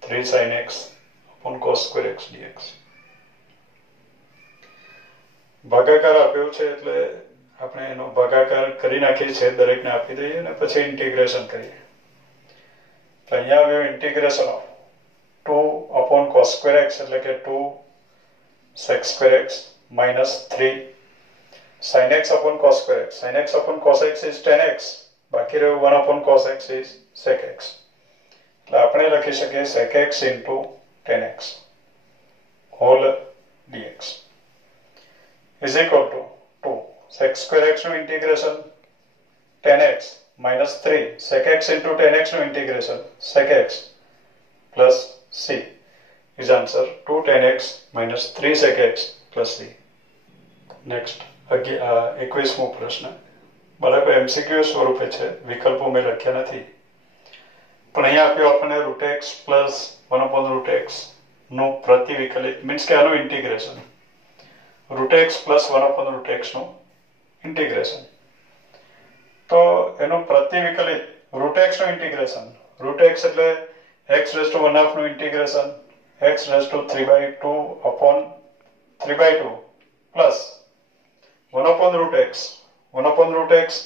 3 sin x upon cos square x dx. ભાગાકાર આપ્યો છે એટલે આપણે એનો ભાગાકાર કરી નાખીએ છીએ, દરેકને આપી દઈએ અને પછી ઇન્ટિગ્રેશન કરીએ. તો અહીંયા આવ્યો integration of 2 upon cos square x એટલે કે 2 sec square x minus 3 sin x upon cos square x. sin x upon cos x is tan x, બાકી રહ્યું 1 upon cos x is sec x. એટલે આપણે લખી શકીએ sec x into tan x whole dx is equal to 2 sec square x નું integration tan x minus 3 sec x into tan x નું integration sec x plus c is answer 2 tan x minus 3 sec x plus c. Next 21મો પ્રશ્ન બરાબર MCQ સ્વરૂપે છે, વિકલ્પો મેં લખ્યા નથી, પણ અહીંયા આપ્યો આપણને root x plus 1 upon root x નું પ્રતિવિકલિત મીન્સ કે આનું integration root x plus 1 upon root x નું ઇન્ટિગ્રેશન. તો એનું પ્રતિવિકલિત root x નું ઇન્ટિગ્રેશન, root x એટલે x raised to 1/2 નું integration x raised to 3/2 upon 3/2 plus 1 upon root x 1 upon root x.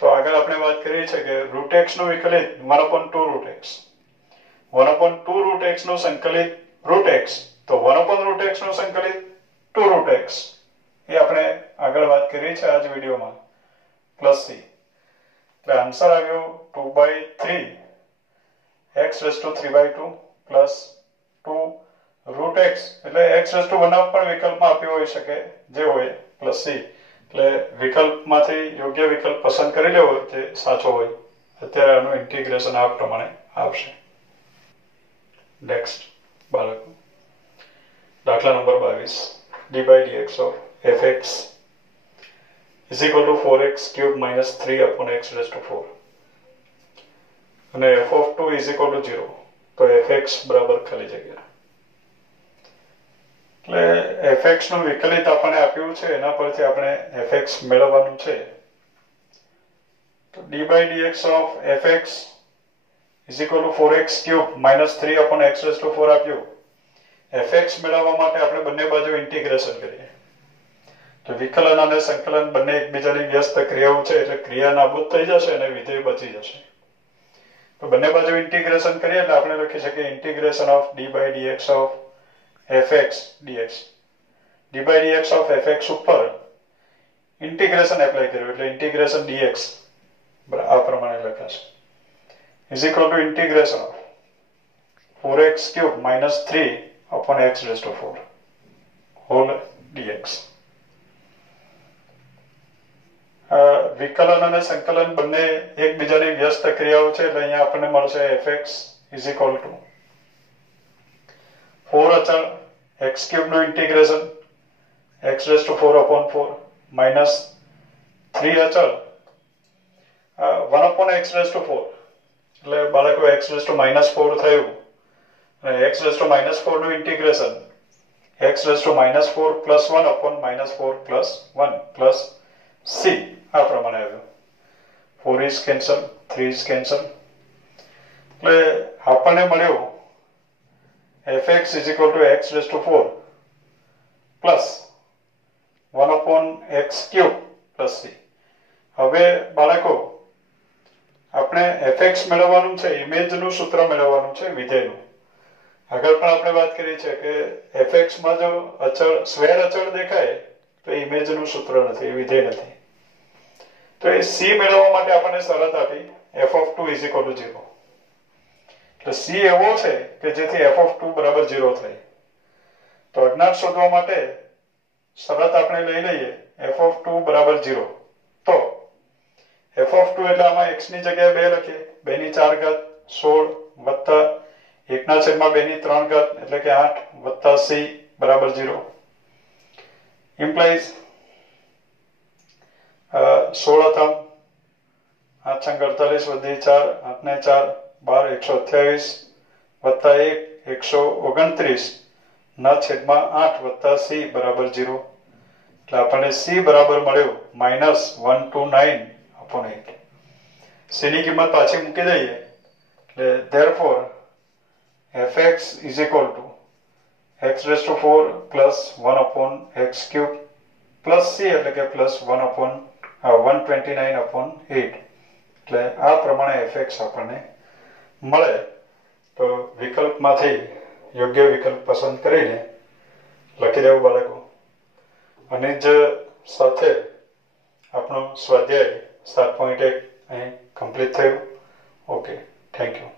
તો આગળ આપણે વાત કરી છે કે root x નું વિકલિત 1 upon 2 root x 1 upon 2 root x નું સંકલિત root x. તો 1 upon root x નું સંકલિત 2 root x એ આપણે આગળ વાત કરી છે આ જ વિડીયોમાં પ્લસ c. એટલે આન્સર આવ્યો 2/3 x raised to 3/2 plus 2 root x એટલે x raised to 1/2 પણ વિકલ્પમાં આપ્યો હોઈ શકે જે હોય પ્લસ c. એટલે વિકલ્પમાંથી યોગ્ય વિકલ્પ પસંદ કરી લેવો જે સાચો હોય. અત્યારે આનું ઇન્ટિગ્રેશન આ પ્રમાણે આવશે. નેક્સ્ટ બાળકો દાખલા number 22. d by dx of fx is equal to 4x cube minus 3 upon x raised to 4 અને f of 2 is equal to 0. તો fx બરાબર ખાલી જગ્યા. એટલે fx નું વિકલિત આપણને આપ્યું છે, એના પરથી આપણે fx મેળવવાનું છે. તો d by dx of fx is equal to 4x cube minus 3 upon x raised to 4 આપ્યું. fx મેળવવા માટે આપણે બંને બાજુ ઇન્ટિગ્રેશન કરીએ. તો વિકલન અને સંકલન બંને એકબીજાની વ્યસ્ત ક્રિયાઓ છે એટલે ક્રિયા નાબૂદ થઈ જશે અને વિધેય બચી જશે. તો બંને બાજુ ઇન્ટિગ્રેશન કરીએ એટલે આપણે લખી શકીએ integration of d by dx of fx dx. d by dx of fx ઉપર ઇન્ટિગ્રેશન એપ્લાય કર્યું એટલે ઇન્ટિગ્રેશન dx આ પ્રમાણે લખાશે is equal to integration of 4x cube minus 3 upon x raised to 4 whole dx. વિકલન અને સંકલન બંને એકબીજાની વ્યસ્ત ક્રિયાઓ છે એટલે અહીંયા આપણને મળશે fx ઇઝ ઇક્વલ ટુ 4 અચળ x ક્યુબ નું integration x raise to 4 upon 4 minus 3 અચળ 1 અપોન x રેઝ ટુ 4 એટલે બાળકો x રેઝ ટુ -4 થયું અને x રેઝ ટુ -4 નું integration x raise to -4 plus 1 upon -4 plus 1 plus c આ પ્રમાણે આવ્યું 4 ઇઝ કેન્સલ 3 ઇઝ કેન્સલ એટલે આપણને મળ્યું fx is equal to x raise to 4 plus 1 upon x cube plus c. હવે બાળકો આપણે fx મેળવવાનું છે, ઇમેજનું સૂત્ર મેળવવાનું છે વિધેયનું. આગળ પણ આપણે વાત કરી છે કે fx માં જો અચળ સ્વેર અચળ દેખાય તો ઇમેજનું સૂત્ર નથી, વિધેય નથી. તો એ c મેળવવા માટે આપણને શરત આપી f(2) = 0. એટલે c એવો છે કે જેથી f(2) બરાબર 0 થાય. તો અજ્ઞાત શોધવા માટે શરત આપણે લઈ લઈએ f(2) બરાબર 0. તો f(2) એટલે આમાં x ની જગ્યાએ 2 લખીએ 2 ની 4 ઘાત 16 વત્તા 1 ના છેદમાં 2 ની 3 ઘાત એટલે કે 8 વત્તા c બરાબર 0 ઇમ્પ્લાઇઝ 16 થમ 8 48 વધી 4 8 ને 4 12 128 વત્તા 1 129 ના છેદમાં 8 વત્તા c બરાબર 0 એટલે આપણને c બરાબર મળ્યું -129 અપોન 8. c ની કિંમત પાછી મૂકી દઈએ એટલે therefore fx is equal to x raised to 4 plus 1 upon x cube plus c એટલે કે plus 1 upon 129 upon 8 એટલે આ પ્રમાણે fx આપણને મળે. તો વિકલ્પમાંથી યોગ્ય વિકલ્પ પસંદ કરીને લખી દેવું બાળકો. અને જ સાથે આપણો સ્વાધ્યાય 7.1 અહીં કમ્પ્લીટ થયું. Okay, thank you.